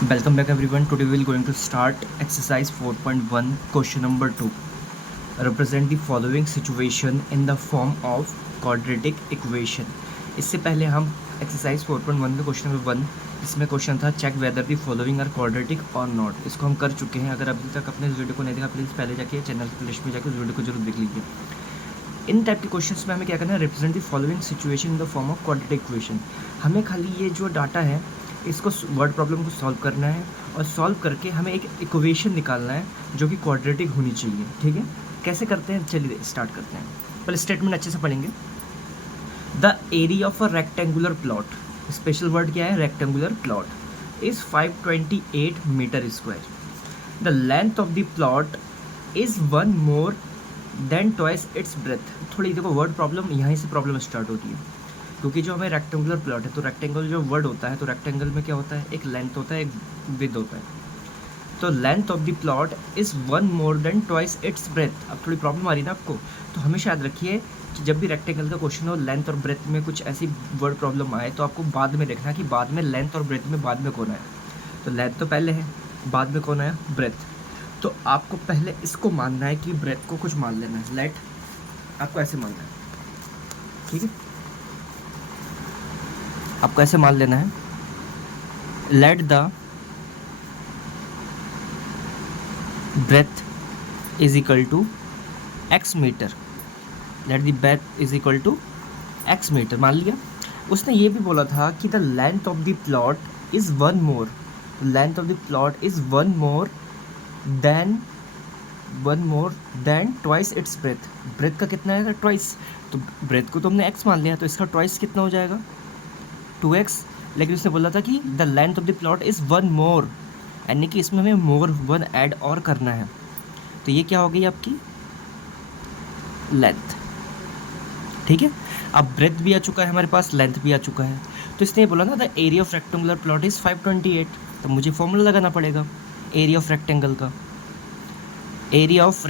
Welcome back everyone. Today we will going to start exercise 4.1 question number 2. Represent the following situation in the form of quadratic equation. इससे पहले हम exercise 4.1 में question number 1 इसमें question था check whether the following are quadratic और not. इसको हम कर चुके हैं। अगर अभी तक अपने इस वीडियो को नहीं देखा प्लीज़ पहले जाके चैनल प्लेलिस्ट में जाकर उस वीडियो को जरूर देख लीजिए। इन टाइप के क्वेश्चंस में हमें क्या करना है, represent the following situation in the form of quadratic equation. हमें खाली ये जो डाटा है इसको वर्ड प्रॉब्लम को सॉल्व करना है और सॉल्व करके हमें एक इक्वेशन निकालना है जो कि क्वाड्रेटिक होनी चाहिए। ठीक है, कैसे करते हैं चलिए स्टार्ट करते हैं। पहले स्टेटमेंट अच्छे से पढ़ेंगे। The area of a rectangular plot, special word क्या है, rectangular plot is 528 metre square. The length of the plot is one more than twice its breadth. थोड़ी देखो वर्ड प्रॉब्लम यहीं से प्रॉब्लम स्टार्ट होती है, क्योंकि जो हमें रेक्टेंगुलर प्लॉट है तो रेक्टेंगल जो वर्ड होता है तो रेक्टेंगल में क्या होता है, एक लेंथ होता है एक विड्थ होता है। तो length of the plot is one more than twice its breath. अब थोड़ी प्रॉब्लम आ रही है ना आपको, तो हमेशा याद रखिए कि जब भी रेक्टेंगल का क्वेश्चन हो लेंथ और ब्रेथ में कुछ ऐसी वर्ड प्रॉब्लम आए तो आपको बाद में देखना कि बाद में लेंथ और ब्रेथ में बाद में कौन आया। तो लेंथ तो पहले है, बाद में कौन आया, ब्रेथ। तो आपको पहले इसको मानना है कि ब्रेथ को कुछ मान लेना है, लेट आपको ऐसे मानना है। ठीक है, आपको ऐसे मान लेना है, let the breadth is equal to x metre. Let the breadth is equal to x metre मान लिया। उसने ये भी बोला था कि the length of the plot is one more, length of the plot is one more than twice its breadth. Breadth का कितना है, ट्वाइस। तो ब्रेथ को तो हमने एक्स मान लिया, तो इसका ट्वाइस कितना हो जाएगा, 2x। लेकिन उसने बोला था कि the length of the plot is one more, यानी कि इसमें हमें मोर वन ऐड और करना है। तो ये क्या हो गई आपकी लेंथ। ठीक है, अब ब्रेथ भी आ चुका है हमारे पास, लेंथ भी आ चुका है। तो इसने बोला ना the area of rectangular plot is 528। तो मुझे फॉर्मूला लगाना पड़ेगा एरिया ऑफ रेक्टेंगल का। Area of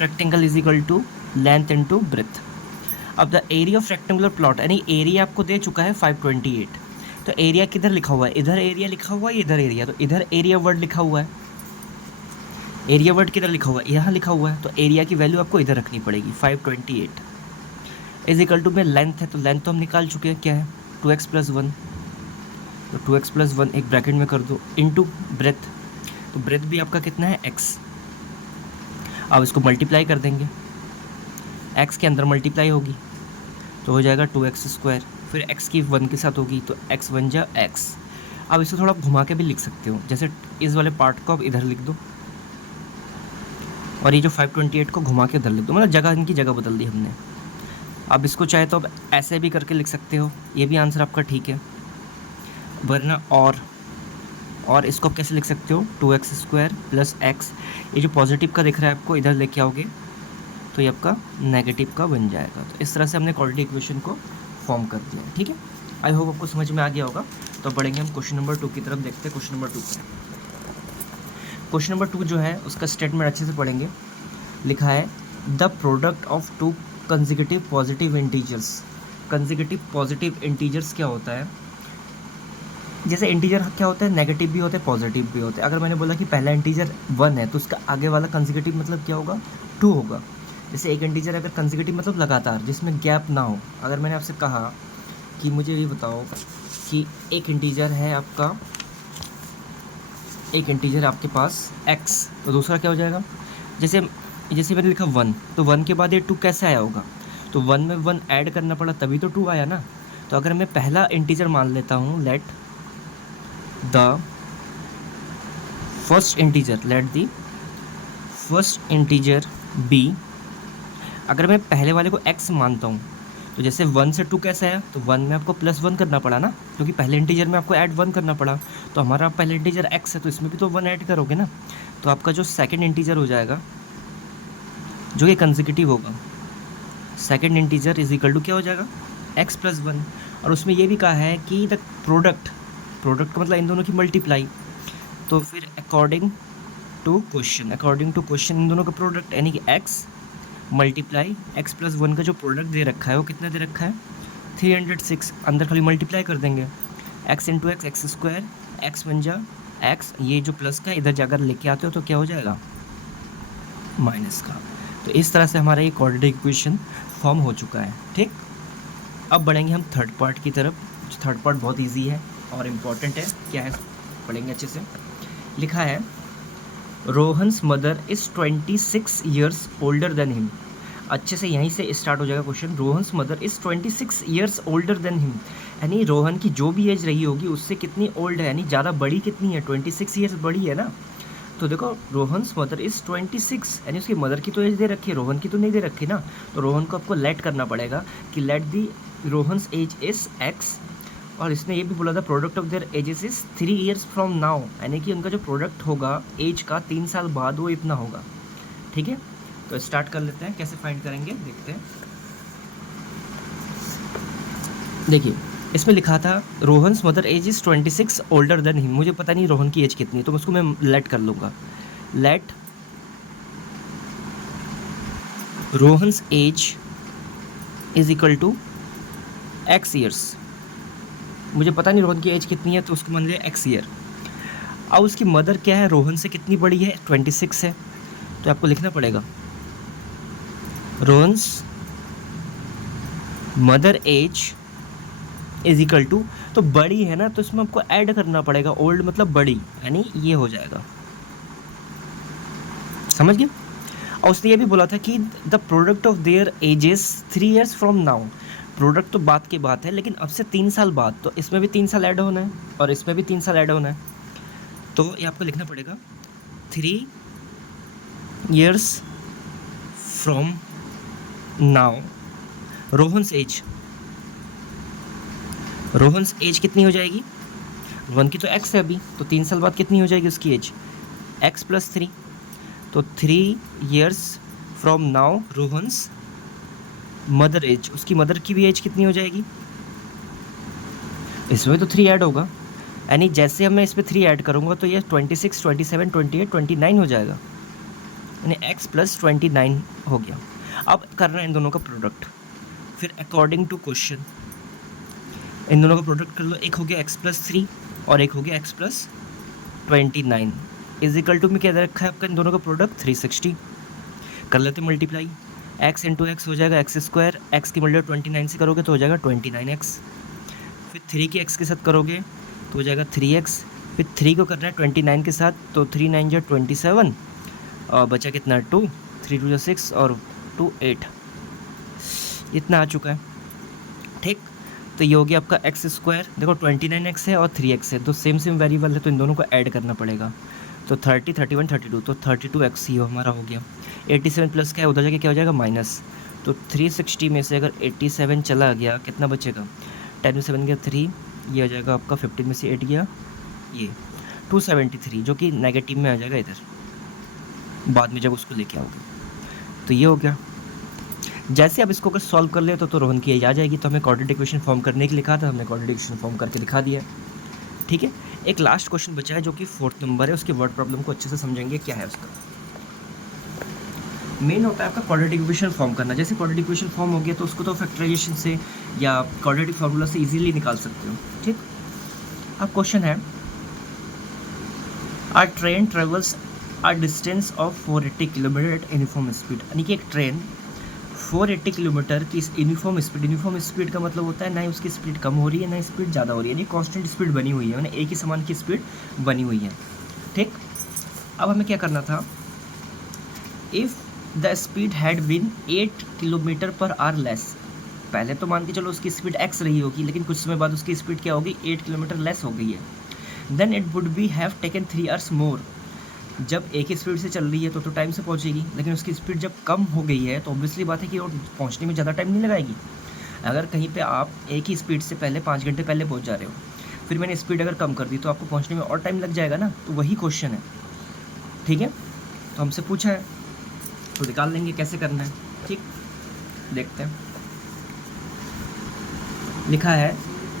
rectangle is equal to length into breadth. अब the area of rectangular plot यानी एरिया आपको दे चुका है 528। तो एरिया किधर लिखा हुआ है, इधर एरिया लिखा हुआ है, इधर एरिया। तो इधर एरिया वर्ड लिखा हुआ है, एरिया वर्ड किधर लिखा हुआ है, यहाँ लिखा हुआ है। तो एरिया की वैल्यू आपको इधर रखनी पड़ेगी। 528 इज इक्वल टू में लेंथ है, तो लेंथ तो हम निकाल चुके हैं, क्या है 2x + 1। तो 2x + 1 एक ब्रैकेट में कर दो, इंटू ब्रेथ। तो ब्रेथ भी आपका कितना है, x। अब इसको मल्टीप्लाई कर देंगे, x के अंदर मल्टीप्लाई होगी तो हो जाएगा 2x²। फिर x की 1 के साथ होगी तो x बन जा x। अब इसे थोड़ा घुमा के भी लिख सकते हो, जैसे इस वाले पार्ट को अब इधर लिख दो और ये जो 528 को घुमा के उधर लिख दो, मतलब जगह इनकी जगह बदल दी हमने। अब इसको चाहे तो अब ऐसे भी करके लिख सकते हो, ये भी आंसर आपका ठीक है। वरना और इसको आप कैसे लिख सकते हो, 2x² + x। ये जो पॉजिटिव का दिख रहा है आपको इधर लेके आओगे तो ये आपका नेगेटिव का बन जाएगा। तो इस तरह से हमने क्वाड्रेटिक इक्वेशन को फॉर्म कर दिया है। ठीक है, आई होप आपको समझ में आ गया होगा। तो बढ़ेंगे हम क्वेश्चन नंबर 2 की तरफ, देखते हैं क्वेश्चन नंबर 2 पर। क्वेश्चन नंबर 2 जो है उसका स्टेटमेंट अच्छे से पढ़ेंगे। लिखा है the product of to consecutive positive integers. Consecutive positive integers क्या होता है, जैसे इंटीजर क्या होता है, नेगेटिव भी होते हैं पॉजिटिव भी होते हैं। अगर मैंने बोला कि पहला इंटीजर 1 है तो उसका आगे वाला कंसेक्यूटिव मतलब क्या होगा, 2 होगा। जैसे एक इंटीजर अगर कंसेक्यूटिव मतलब लगातार, जिसमें गैप ना हो। अगर मैंने आपसे कहा कि मुझे ये बताओ कि एक इंटीजर है आपका, एक इंटीजर आपके पास x, तो दूसरा क्या हो जाएगा, जैसे मैंने लिखा 1, तो 1 के बाद ये 2 कैसे आया होगा, तो 1 में 1 ऐड करना पड़ा तभी तो 2 आया ना। तो अगर मैं पहला इंटीजर मान लेता हूँ, let the first integer be. अगर मैं पहले वाले को x मानता हूँ तो जैसे 1 से 2 कैसे आया, तो 1 में आपको +1 करना पड़ा ना, क्योंकि पहले इंटीजर में आपको ऐड 1 करना पड़ा। तो हमारा पहले इंटीजर x है तो इसमें भी तो 1 ऐड करोगे ना। तो आपका जो सेकंड इंटीजर हो जाएगा जो कि कंसेक्यूटिव होगा, second integer is equal to क्या हो जाएगा, x + 1। और उसमें ये भी कहा है कि द प्रोडक्ट का मतलब इन दोनों की मल्टीप्लाई। तो फिर अकॉर्डिंग टू क्वेश्चन इन दोनों का प्रोडक्ट यानी कि x मल्टीप्लाई x + 1 का जो प्रोडक्ट दे रखा है वो कितना दे रखा है, 306 अंदर खाली मल्टीप्लाई कर देंगे, x into x x square, x बन जा एक्स, ये जो प्लस का इधर जाकर लेके आते हो तो क्या हो जाएगा माइनस का। तो इस तरह से हमारा ये क्वाड्रेटिक इक्वेशन फॉर्म हो चुका है। ठीक, अब बढ़ेंगे हम थर्ड पार्ट की तरफ। थर्ड पार्ट बहुत इजी है और इम्पॉर्टेंट है। क्या है पढ़ेंगे अच्छे से। लिखा है Rohan's mother is 26 years older than him. अच्छे से यहीं से स्टार्ट हो जाएगा question. Rohan's mother is 26 years older than him, यानी रोहन की जो भी एज रही होगी उससे कितनी ओल्ड है, यानी ज़्यादा बड़ी कितनी है, 26 ईयर्स बड़ी है ना। तो देखो रोहन्स मदर इज़ 26, यानी उसकी मदर की तो एज दे रखी है, रोहन की तो नहीं दे रखी ना। तो रोहन को आपको लेट करना पड़ेगा कि let the Rohan's age is x, और इसने ये भी बोला था product of their ages is 3 years from now, यानी कि उनका जो प्रोडक्ट होगा एज का 3 साल बाद वो इतना होगा। ठीक है, तो स्टार्ट कर लेते हैं, कैसे फाइंड करेंगे देखते हैं। देखिए इसमें लिखा था Rohan's mother age is 26 older than him. मुझे पता नहीं रोहन की एज कितनी है, तो उसको मैं लेट कर लूँगा। Let Rohan's age is equal to x years. मुझे पता नहीं रोहन की एज कितनी है, तो उसको मान लिया एक्स ईयर। अब उसकी मदर क्या है, रोहन से कितनी बड़ी है, 26 है। तो आपको लिखना पड़ेगा Rohan's mother age is equal to, तो बड़ी है ना तो इसमें आपको ऐड करना पड़ेगा, ओल्ड मतलब बड़ी, यानी ये हो जाएगा। समझ गए। और उसने ये भी बोला था कि the product of their edges 3 years from now. Product तो बात की बात है, लेकिन अब से 3 साल बाद, तो इसमें भी 3 साल ऐड होना है और इसमें भी 3 साल ऐड होना है। तो ये आपको लिखना पड़ेगा 3 years from now Rohan's age. Rohan's age कितनी हो जाएगी, रोहन की तो एक्स है अभी, तो 3 साल बाद कितनी हो जाएगी उसकी एज, एक्स प्लस 3। तो 3 years from now Rohan's mother age, उसकी मदर की भी एज कितनी हो जाएगी, इसमें तो 3 ऐड होगा, यानी जैसे मैं इस पर 3 ऐड करूँगा तो ये 26, 27, 28, 29 हो जाएगा, यानी x प्लस 29 हो गया। अब करना है इन दोनों का प्रोडक्ट। फिर अकॉर्डिंग टू क्वेश्चन इन दोनों का प्रोडक्ट कर लो। एक हो गया x प्लस 3 और एक हो गया x plus 29 is equal to में क्या दे रखा है आपका इन दोनों का प्रोडक्ट 360। कर लेते मल्टीप्लाई, x इंटू एक्स हो जाएगा एक्स स्क्वायर, एक्स की मल्टीप्लाई 29 से करोगे तो हो जाएगा 29x। फिर 3 की x के साथ करोगे तो हो जाएगा 3x। फिर 3 को करना है 29 के साथ, तो 3 9 जा 27 और बचा कितना 2, 3 2 6 और 2 8, इतना आ चुका है। ठीक, तो ये हो गया आपका एक्स स्क्वायर। देखो 29x है और 3x है, तो सेम वेरिएबल है, तो इन दोनों को ऐड करना पड़ेगा। तो 30, 31, 32, तो 32x ही हमारा हो गया। 87 प्लस का है, उधर जाके क्या हो जाएगा माइनस। तो 360 में से अगर 87 चला गया कितना बचेगा, 10 में 7 गया 3, ये हो जाएगा आपका 15 में से 8 गया ये 273, जो कि नेगेटिव में आ जाएगा इधर बाद में जब उसको लेके आओगे। तो ये हो गया। जैसे अब इसको अगर सॉल्व कर ले तो रोहन की एज आ जाएगी। तो हमें क्वाड्रेटिक इक्वेशन फॉर्म करने के लिए कहा था, हमने क्वाड्रेटिक इक्वेशन फॉर्म करके दिखा दिया। ठीक है, एक लास्ट क्वेश्चन बचा है जो कि 4th नंबर है, उसके वर्ड प्रॉब्लम को अच्छे से समझेंगे। क्या है उसका मेन होता है आपका क्वाड्रेटिक इक्वेशन फॉर्म करना। जैसे क्वाड्रेटिक इक्वेशन फॉर्म हो गया तो उसको तो फैक्टराइजेशन से या क्वाड्रेटिक फार्मूला से इजीली निकाल सकते हो। ठीक, अब क्वेश्चन है a train travels a distance of 480 kilometre at uniform speed, यानी कि एक ट्रेन 480 किलोमीटर की यूनिफॉर्म स्पीड का मतलब होता है ना ही उसकी स्पीड कम हो रही है ना स्पीड ज़्यादा हो रही है, यानी कांस्टेंट स्पीड बनी हुई है, यानी एक ही समान की स्पीड बनी हुई है। ठीक, अब हमें क्या करना था, if the speed had been 8 kilometre per hour less. पहले तो मान के चलो उसकी स्पीड x रही होगी, लेकिन कुछ समय बाद उसकी स्पीड क्या होगी 8 किलोमीटर लेस हो गई है। Then it would be have taken 3 hours more. जब एक ही स्पीड से चल रही है तो टाइम से पहुंचेगी, लेकिन उसकी स्पीड जब कम हो गई है तो ऑब्वियसली बात है कि वो पहुंचने में ज़्यादा टाइम नहीं लगाएगी। अगर कहीं पे आप एक ही स्पीड से पहले 5 घंटे पहले पहुंच जा रहे हो, फिर मैंने स्पीड अगर कम कर दी तो आपको पहुंचने में और टाइम लग जाएगा ना। तो वही क्वेश्चन है। ठीक है, तो हमसे पूछा है तो निकाल लेंगे कैसे करना है। ठीक, देखते हैं। लिखा है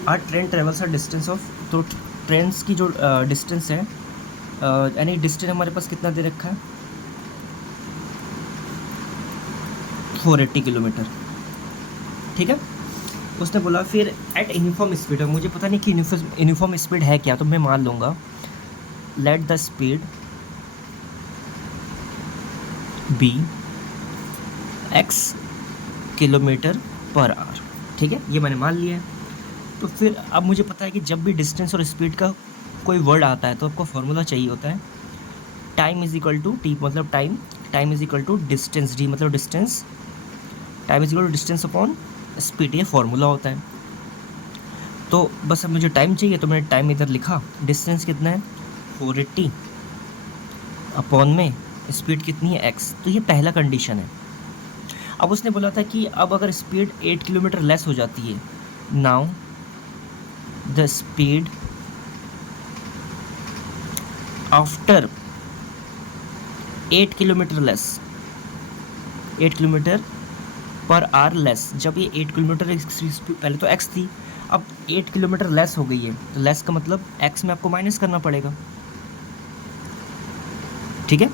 a train travels a distance of, तो ट्रेन्स की जो डिस्टेंस है, यानी डिस्टेंस हमारे पास कितना दे रखा है 480 किलोमीटर। ठीक है, उसने बोला फिर एट यूनिफॉर्म स्पीड, मुझे पता नहीं कि यूनिफॉर्म स्पीड है क्या, तो मैं मान लूँगा let the speed be x kilometre per hour. ठीक है, ये मैंने मान लिया है। तो फिर अब मुझे पता है कि जब भी डिस्टेंस और स्पीड का कोई वर्ड आता है तो आपको फॉर्मूला चाहिए होता है time is equal to T मतलब time is equal to distance, D मतलब distance, time is equal to distance upon speed, ये फॉर्मूला होता है। तो बस अब मुझे टाइम चाहिए तो मैंने टाइम इधर लिखा, डिस्टेंस कितना है 480 अपॉन में स्पीड कितनी है x, तो ये पहला कंडीशन है। अब उसने बोला था कि अब अगर स्पीड 8 किलोमीटर लेस हो जाती है, now the speed after 8 kilometre less, 8 kilometre per hour less, जब ये 8 किलोमीटर पहले तो x थी, अब 8 किलोमीटर लेस हो गई है, तो लेस का मतलब x में आपको माइनस करना पड़ेगा। ठीक है,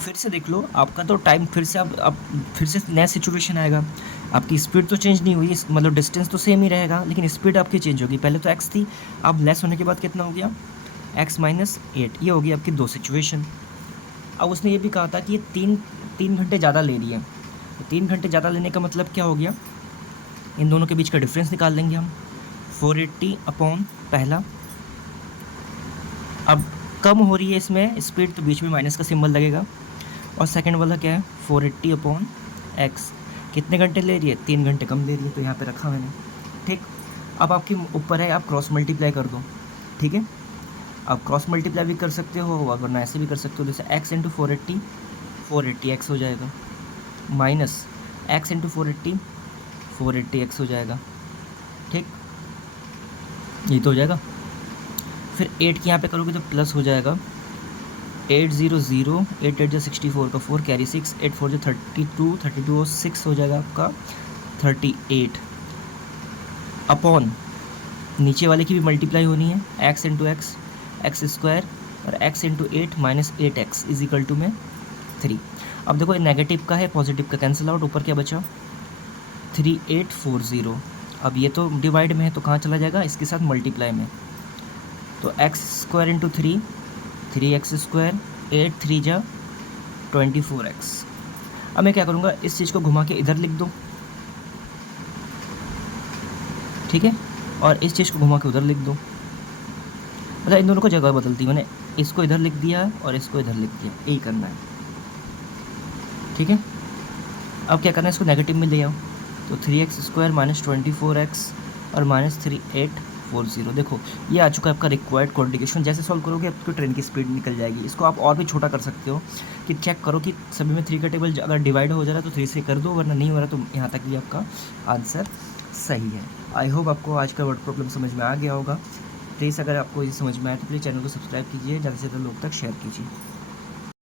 फिर से देख लो, आपका तो टाइम फिर से अब फिर से नया सिचुएशन आएगा। आपकी स्पीड तो चेंज नहीं हुई, मतलब डिस्टेंस तो सेम ही रहेगा, लेकिन स्पीड आपकी चेंज होगी। पहले तो x थी, अब लेस होने के बाद कितना हो गया x माइनस 8, ये होगी आपकी दो सिचुएशन। अब उसने ये भी कहा था कि ये तीन घंटे ज़्यादा ले रही है, तो 3 घंटे ज़्यादा लेने का मतलब क्या हो गया, इन दोनों के बीच का डिफरेंस निकाल लेंगे हम, 480 अपॉन पहला, अब कम हो रही है इसमें स्पीड तो बीच में माइनस का सिंबल लगेगा, और सेकंड वाला क्या है 480 अपॉन एक्स, कितने घंटे ले रही है 3 घंटे कम ले रही है, तो यहाँ पे रखा मैंने। ठीक, अब आपके ऊपर है, आप क्रॉस मल्टीप्लाई कर दो। ठीक है, आप क्रॉस मल्टीप्लाई भी कर सकते हो, वरना ऐसे भी कर सकते हो, जैसे x इंटू 480 x हो जाएगा, माइनस x इंटू 480 x हो जाएगा। ठीक, ये तो हो जाएगा। फिर 8 की यहाँ पे करोगे तो प्लस हो जाएगा, 800, 8 8 जो 64 का 4 कैरी 6, 8 4 जो 32 और 6 हो जाएगा आपका 38 अपॉन नीचे वाले की भी मल्टीप्लाई होनी है, x इंटू एक्स स्क्वायर और x into 8 minus 8x is equal to में 3। अब देखो ये नेगेटिव का है, पॉजिटिव का कैंसिल आउट, ऊपर क्या बचा 3840। अब ये तो डिवाइड में है तो कहाँ चला जाएगा, इसके साथ मल्टीप्लाई में, तो x square into 3x square, 8 3 जा 24x। अब मैं क्या करूँगा, इस चीज़ को घुमा के इधर लिख दूँ, ठीक है, और इस चीज़ को घुमा के उधर लिख दूँ, मतलब इन दोनों को जगह बदलती मैंने, इसको इधर लिख दिया और इसको इधर लिख दिया, यही करना है। ठीक है, अब क्या करना है, इसको नेगेटिव में ले आओ, तो 3x स्क्वायर माइनस 24x और माइनस 3840। देखो ये आ चुका है आपका रिक्वायर्ड कोऑर्डिनेशन। जैसे सॉल्व करोगे आपकी ट्रेन की स्पीड निकल जाएगी। इसको आप और भी छोटा कर सकते हो कि चेक करो कि सभी में 3 का टेबल अगर डिवाइड हो जा रहा है तो 3 से कर दो, वरना नहीं हो रहा तो यहाँ तक भी आपका आंसर सही है। आई होप आपको आज का वर्ड प्रॉब्लम समझ में आ गया होगा। प्लीज़ अगर आपको ये समझ में आए तो प्लीज़ चैनल को सब्सक्राइब कीजिए, ज़्यादा से ज़्यादा लोग तक शेयर कीजिए।